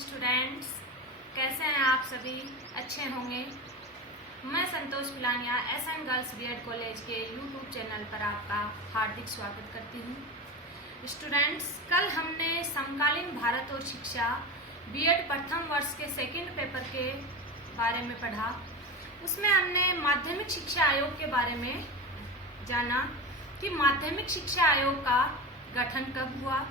Students, कैसे हैं आप सभी? अच्छे होंगे। मैं Santosh Pilania SN girls BEd college के यूट्यूब चैनल पर आपका हार्दिक स्वागत करती हूँ। स्टूडेंट्स, कल हमने समकालीन भारत और शिक्षा बीएड प्रथम वर्ष के सेकंड पेपर के बारे में पढ़ा। उसमें हमने माध्यमिक शिक्षा आयोग के बारे में जाना कि माध्यमिक शिक्षा आयोग का गठन कब हुआ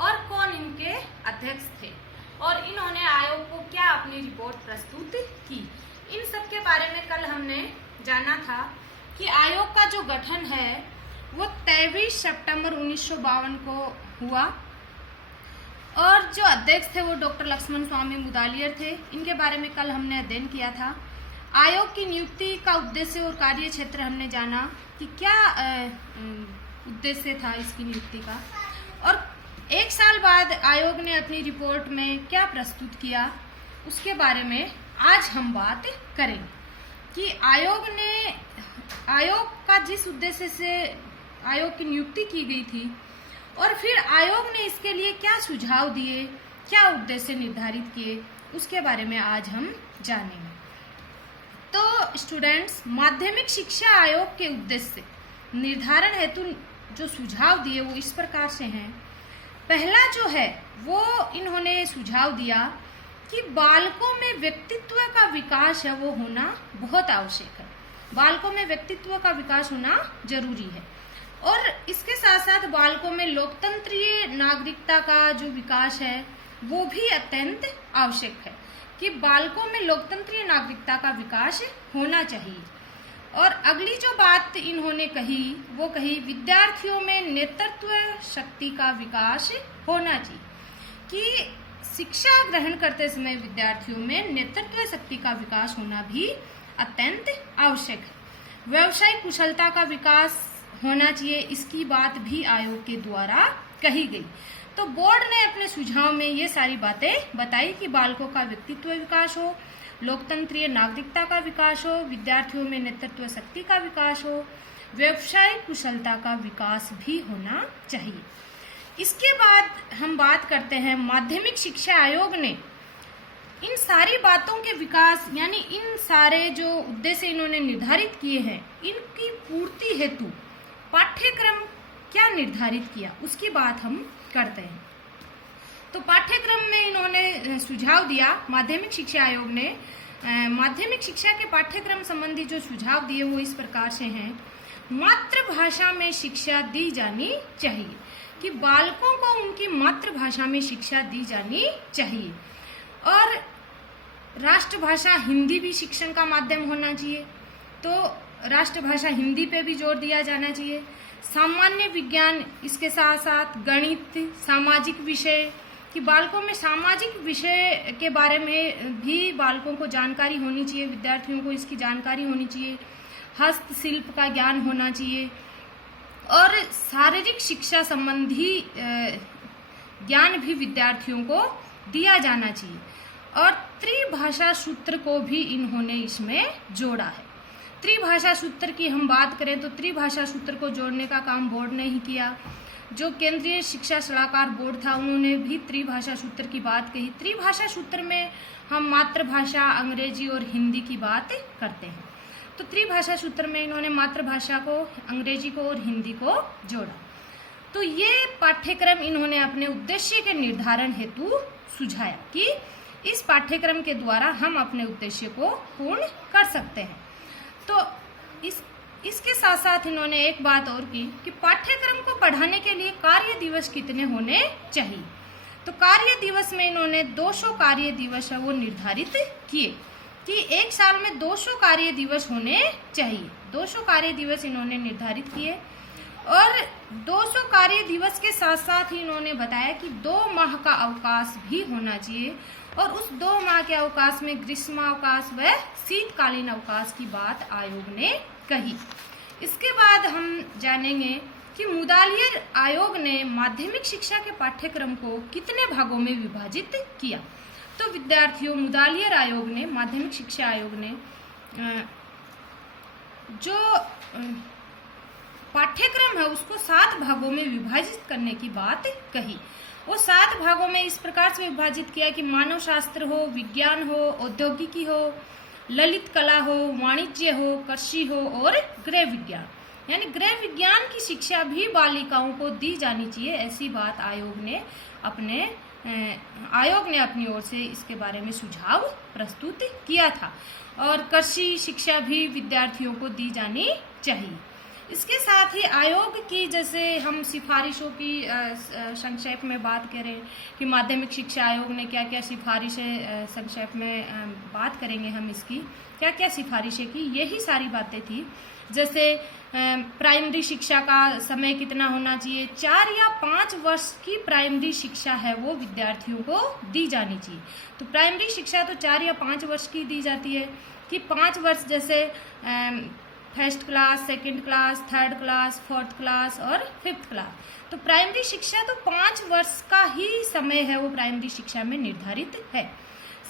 और कौन इनके अध्यक्ष थे और इन्होंने आयोग को क्या अपनी रिपोर्ट प्रस्तुत की। इन सब के बारे में कल हमने जाना था कि आयोग का जो गठन है वो 23 सितंबर 1952 को हुआ और जो अध्यक्ष थे वो डॉक्टर लक्ष्मण स्वामी मुदालियर थे। इनके बारे में कल हमने अध्ययन किया था। आयोग की नियुक्ति का उद्देश्य और कार्य क्षेत्र हमने जाना कि क्या उद्देश्य था इसकी नियुक्ति का, और एक साल बाद आयोग ने अपनी रिपोर्ट में क्या प्रस्तुत किया उसके बारे में आज हम बात करेंगे कि आयोग का जिस उद्देश्य से आयोग की नियुक्ति की गई थी और फिर आयोग ने इसके लिए क्या सुझाव दिए, क्या उद्देश्य निर्धारित किए, उसके बारे में आज हम जानेंगे। तो स्टूडेंट्स, माध्यमिक शिक्षा आयोग के उद्देश्य निर्धारण हेतु जो सुझाव दिए वो इस प्रकार से हैं। पहला जो है वो इन्होंने सुझाव दिया कि बालकों में व्यक्तित्व का विकास है वो होना बहुत आवश्यक है। बालकों में व्यक्तित्व का विकास होना जरूरी है और इसके साथ साथ बालकों में लोकतंत्रीय नागरिकता का जो विकास है वो भी अत्यंत आवश्यक है कि बालकों में लोकतंत्रीय नागरिकता का विकास होना चाहिए। और अगली जो बात इन्होंने कही वो कही विद्यार्थियों में नेतृत्व शक्ति का विकास होना चाहिए कि शिक्षा ग्रहण करते समय विद्यार्थियों में नेतृत्व शक्ति का विकास होना भी अत्यंत आवश्यक है। व्यावसायिक कुशलता का विकास होना चाहिए, इसकी बात भी आयोग के द्वारा कही गई। तो बोर्ड ने अपने सुझाव में ये सारी बातें बताई कि बालकों का व्यक्तित्व विकास हो, लोकतंत्रीय नागरिकता का विकास हो, विद्यार्थियों में नेतृत्व शक्ति का विकास हो, व्यावसायिक कुशलता का विकास भी होना चाहिए। इसके बाद हम बात करते हैं माध्यमिक शिक्षा आयोग ने इन सारी बातों के विकास यानी इन सारे जो उद्देश्य इन्होंने निर्धारित किए हैं इनकी पूर्ति हेतु पाठ्यक्रम क्या निर्धारित किया उसकी बात हम करते हैं। तो पाठ्यक्रम में इन्होंने सुझाव दिया, माध्यमिक शिक्षा आयोग ने माध्यमिक शिक्षा के पाठ्यक्रम संबंधी जो सुझाव दिए वो इस प्रकार से हैं। मातृभाषा में शिक्षा दी जानी चाहिए कि बालकों को उनकी मातृभाषा में शिक्षा दी जानी चाहिए और राष्ट्रभाषा हिंदी भी शिक्षण का माध्यम होना चाहिए। तो राष्ट्रभाषा हिंदी पे भी जोर दिया जाना चाहिए। सामान्य विज्ञान, इसके साथ साथ गणित, सामाजिक विषय कि बालकों में सामाजिक विषय के बारे में भी बालकों को जानकारी होनी चाहिए, विद्यार्थियों को इसकी जानकारी होनी चाहिए। हस्तशिल्प का ज्ञान होना चाहिए और शारीरिक शिक्षा संबंधी ज्ञान भी विद्यार्थियों को दिया जाना चाहिए। और त्रिभाषा सूत्र को भी इन्होंने इसमें जोड़ा है। त्रिभाषा सूत्र की हम बात करें तो त्रिभाषा सूत्र को जोड़ने का काम बोर्ड ने ही किया। जो केंद्रीय शिक्षा सलाहकार बोर्ड था उन्होंने भी त्रिभाषा सूत्र की बात कही। त्रिभाषा सूत्र में हम मातृभाषा, अंग्रेजी और हिंदी की बात करते हैं। तो त्रिभाषा सूत्र में इन्होंने मातृभाषा को, अंग्रेजी को और हिंदी को जोड़ा। तो ये पाठ्यक्रम इन्होंने अपने उद्देश्य के निर्धारण हेतु सुझाया कि इस पाठ्यक्रम के द्वारा हम अपने उद्देश्य को पूर्ण कर सकते हैं। तो इसके साथ साथ इन्होंने एक बात और की कि पाठ्यक्रम को पढ़ाने के लिए कार्य दिवस कितने होने चाहिए। तो कार्य दिवस में इन्होंने 200 कार्य दिवस है वो निर्धारित किए कि एक साल में 200 कार्य दिवस होने चाहिए। 200 कार्य दिवस इन्होंने निर्धारित किए और 200 कार्य दिवस के साथ साथ ही इन्होंने बताया कि 2 माह का अवकाश भी होना चाहिए और उस 2 माह के अवकाश में ग्रीष्मावकाश व शीतकालीन अवकाश की बात आयोग ने कही। इसके बाद हम जानेंगे कि मुदालियर आयोग ने माध्यमिक शिक्षा के पाठ्यक्रम को कितने भागों में विभाजित किया। तो विद्यार्थियों, मुदालियर आयोग ने, माध्यमिक शिक्षा आयोग ने जो पाठ्यक्रम है उसको 7 भागों में विभाजित करने की बात कही वो 7 भागों में इस प्रकार से विभाजित किया कि मानव शास्त्र हो, विज्ञान हो, औद्योगिकी हो, ललित कला हो, वाणिज्य हो, कृषि हो और गृह विज्ञान। यानी गृह विज्ञान की शिक्षा भी बालिकाओं को दी जानी चाहिए, ऐसी बात आयोग ने अपनी ओर से इसके बारे में सुझाव प्रस्तुत किया था। और कृषि शिक्षा भी विद्यार्थियों को दी जानी चाहिए। इसके साथ ही आयोग की जैसे हम सिफारिशों की संक्षेप में बात करें कि माध्यमिक शिक्षा आयोग ने क्या क्या सिफारिशें, संक्षेप में बात करेंगे हम इसकी, क्या क्या सिफारिशें की, यही सारी बातें थी। जैसे प्राइमरी शिक्षा का समय कितना होना चाहिए, 4 या 5 वर्ष की प्राइमरी शिक्षा है वो विद्यार्थियों को दी जानी चाहिए। तो प्राइमरी शिक्षा तो 4 या 5 वर्ष की दी जाती है कि 5 वर्ष जैसे first class, second class, third class, fourth class और फिफ्थ क्लास। तो प्राइमरी शिक्षा तो 5 वर्ष का ही समय है वो प्राइमरी शिक्षा में निर्धारित है।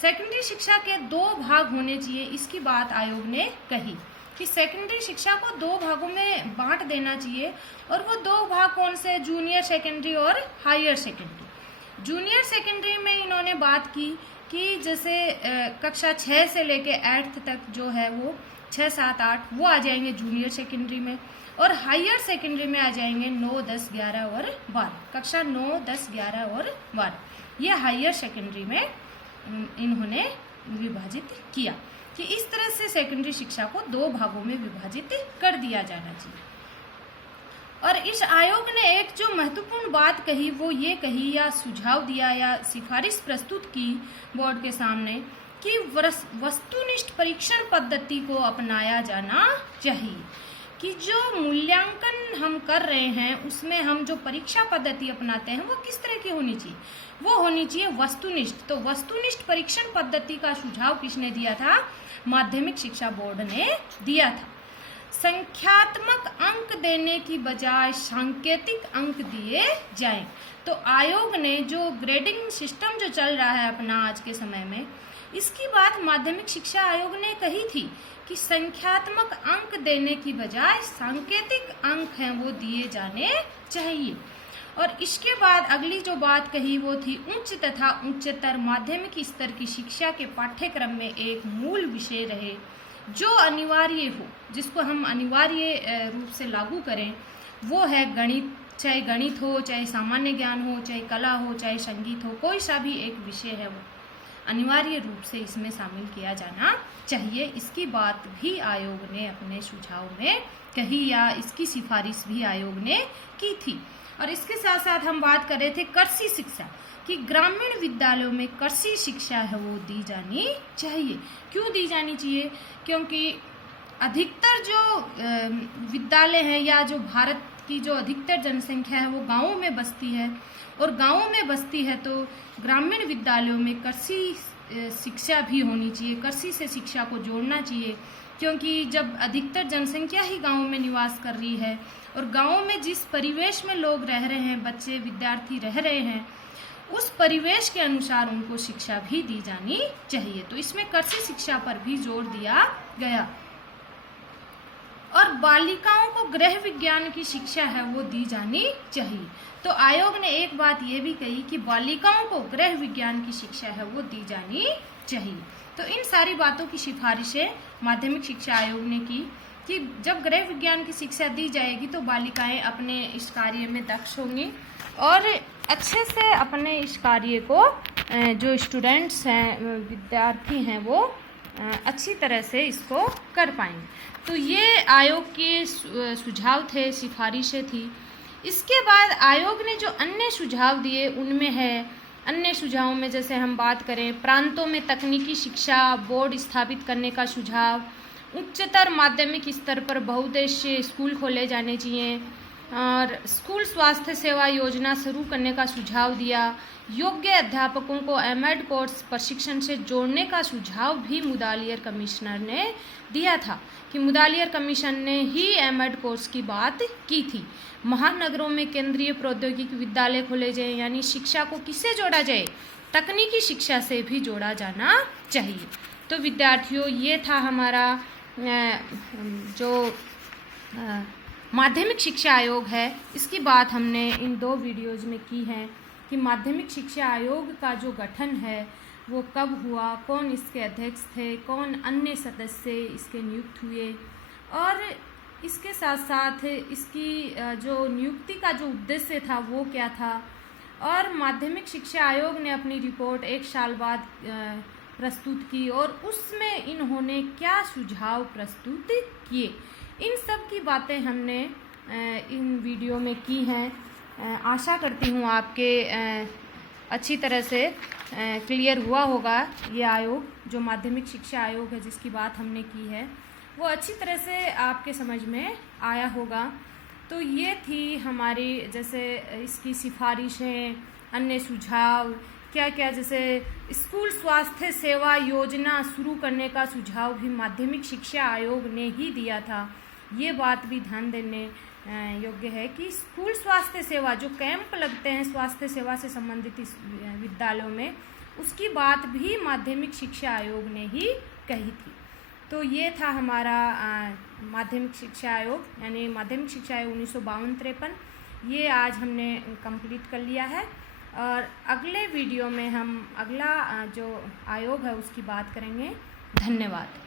सेकेंडरी शिक्षा के 2 भाग होने चाहिए, इसकी बात आयोग ने कही कि सेकेंडरी शिक्षा को 2 भागों में बांट देना चाहिए। और वो 2 भाग कौन से, जूनियर सेकेंडरी और हायर सेकेंडरी। जूनियर सेकेंडरी में इन्होंने बात की कि जैसे कक्षा 6 से लेके 8th तक जो है वो 6, 7, 8 वो आ जाएंगे जूनियर सेकेंडरी में, और हायर सेकेंडरी में आ जाएंगे 9, 10, 11 और 12। कक्षा 9, 10, 11 और 12 ये हायर सेकेंडरी में इन्होंने विभाजित किया कि इस तरह से सेकेंडरी शिक्षा को 2 भागों में विभाजित कर दिया जाना चाहिए। और इस आयोग ने एक जो महत्वपूर्ण बात कही वो ये कही या सुझाव दिया या सिफारिश प्रस्तुत की बोर्ड के सामने कि वस्तुनिष्ठ परीक्षण पद्धति को अपनाया जाना चाहिए। कि जो मूल्यांकन हम कर रहे हैं उसमें हम जो परीक्षा पद्धति अपनाते हैं वो किस तरह की होनी चाहिए, वो होनी चाहिए वस्तुनिष्ठ। तो वस्तुनिष्ठ परीक्षण पद्धति का सुझाव किसने दिया था, माध्यमिक शिक्षा बोर्ड ने दिया था। संख्यात्मक अंक देने की बजाय सांकेतिक अंक दिए जाएं। तो आयोग ने जो ग्रेडिंग सिस्टम जो चल रहा है अपना आज के समय में, इसकी बात माध्यमिक शिक्षा आयोग ने कही थी कि संख्यात्मक अंक देने की बजाय सांकेतिक अंक हैं वो दिए जाने चाहिए। और इसके बाद अगली जो बात कही वो थी उच्च तथा उच्चतर माध्यमिक स्तर की शिक्षा के पाठ्यक्रम में एक मूल विषय रहे जो अनिवार्य हो, जिसको हम अनिवार्य रूप से लागू करें, वो है गणित। चाहे गणित हो, चाहे सामान्य ज्ञान हो, चाहे कला हो, चाहे संगीत हो, कोई सा भी एक विषय है वो अनिवार्य रूप से इसमें शामिल किया जाना चाहिए। इसकी बात भी आयोग ने अपने सुझाव में कही या इसकी सिफारिश भी आयोग ने की थी। और इसके साथ साथ हम बात कर रहे थे कृषि शिक्षा कि ग्रामीण विद्यालयों में कृषि शिक्षा है वो दी जानी चाहिए। क्यों दी जानी चाहिए, क्योंकि अधिकतर जो विद्यालय हैं या जो भारत की जो अधिकतर जनसंख्या है वो गांवों में बसती है, और गांवों में बसती है तो ग्रामीण विद्यालयों में कृषि शिक्षा भी होनी चाहिए, कृषि से शिक्षा को जोड़ना चाहिए। क्योंकि जब अधिकतर जनसंख्या ही गांवों में निवास कर रही है और गांवों में जिस परिवेश में लोग रह रहे हैं, बच्चे विद्यार्थी रह रहे हैं, उस परिवेश के अनुसार उनको शिक्षा भी दी जानी चाहिए। तो इसमें कृषि शिक्षा पर भी जोर दिया गया। और बालिकाओं को गृह विज्ञान की शिक्षा है वो दी जानी चाहिए। तो आयोग ने एक बात ये भी कही कि बालिकाओं को गृह विज्ञान की शिक्षा है वो दी जानी चाहिए। तो इन सारी बातों की सिफारिशें माध्यमिक शिक्षा आयोग ने की कि जब गृह विज्ञान की शिक्षा दी जाएगी तो बालिकाएं अपने इस कार्य में दक्ष होंगी और अच्छे से अपने इस कार्य को जो स्टूडेंट्स हैं, विद्यार्थी हैं, वो अच्छी तरह से इसको कर पाएंगे। तो ये आयोग के सुझाव थे, सिफारिशें थी। इसके बाद आयोग ने जो अन्य सुझाव दिए उनमें है, अन्य सुझावों में जैसे हम बात करें प्रांतों में तकनीकी शिक्षा बोर्ड स्थापित करने का सुझाव, उच्चतर माध्यमिक स्तर पर बहुउद्देशीय स्कूल खोले जाने चाहिए और स्कूल स्वास्थ्य सेवा योजना शुरू करने का सुझाव दिया, योग्य अध्यापकों को एमएड कोर्स प्रशिक्षण से जोड़ने का सुझाव भी मुदालियर कमिश्नर ने दिया था कि मुदालियर कमीशन ने ही एमएड कोर्स की बात की थी। महानगरों में केंद्रीय प्रौद्योगिकी विद्यालय खोले जाए, यानी शिक्षा को किससे जोड़ा जाए, तकनीकी शिक्षा से भी जोड़ा जाना चाहिए। तो विद्यार्थियों, ये था हमारा जो माध्यमिक शिक्षा आयोग है, इसकी बात हमने इन 2 वीडियोज़ में की है कि माध्यमिक शिक्षा आयोग का जो गठन है वो कब हुआ, कौन इसके अध्यक्ष थे, कौन अन्य सदस्य इसके नियुक्त हुए, और इसके साथ साथ इसकी जो नियुक्ति का जो उद्देश्य था वो क्या था, और माध्यमिक शिक्षा आयोग ने अपनी रिपोर्ट 1 साल बाद प्रस्तुत की और उसमें इन्होंने क्या सुझाव प्रस्तुत किए। इन सब की बातें हमने इन वीडियो में की हैं। आशा करती हूँ आपके अच्छी तरह से क्लियर हुआ होगा। ये आयोग जो माध्यमिक शिक्षा आयोग है जिसकी बात हमने की है वो अच्छी तरह से आपके समझ में आया होगा। तो ये थी हमारी जैसे इसकी सिफारिशें, अन्य सुझाव क्या क्या, जैसे स्कूल स्वास्थ्य सेवा योजना शुरू करने का सुझाव भी माध्यमिक शिक्षा आयोग ने ही दिया था। ये बात भी ध्यान देने योग्य है कि स्कूल स्वास्थ्य सेवा जो कैंप लगते हैं स्वास्थ्य सेवा से संबंधित विद्यालयों में, उसकी बात भी माध्यमिक शिक्षा आयोग ने ही कही थी। तो ये था हमारा माध्यमिक शिक्षा आयोग यानी माध्यमिक शिक्षा आयोग 1952-53, ये आज हमने कंप्लीट कर लिया है। और अगले वीडियो में हम अगला जो आयोग है उसकी बात करेंगे। धन्यवाद।